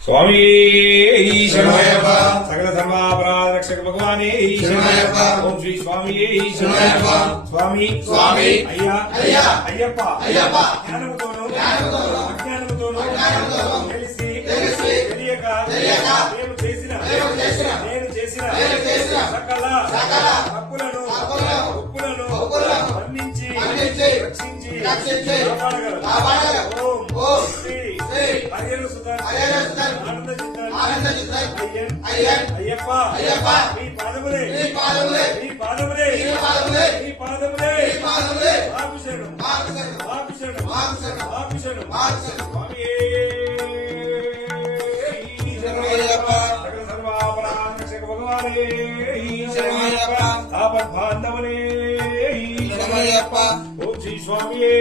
स्वामी शरणमय्यप्प सकल धर्मापराध रक्षक भगवाने शरणमय्यप्प ओम श्री स्वामी शरणमय्यप्प स्वामी स्वामी अय्या अय्या अय्यप्प अय्यप्प ज्ञानमुतोनु अज्ञानमुतोनु తెలిసి తెలియక నేను చేసిన సకల తప్పులను ఒప్పులను మన్నించి రక్షించి కాపాడగలరు ఓం శ్రీ హరిహర సుధన్ ఆనంద చిత్తన్ అయ్యప్ప మీ పాదములే మాకు శరణం స్వామియే శరణమయ్యప్ప సకల సర్వాపరాధ రక్షక భగవానే శరణమయ్యప్ప ఆపద్ బాంధవనే శరణమయ్యప్ప ఓం శ్రీ స్వామియే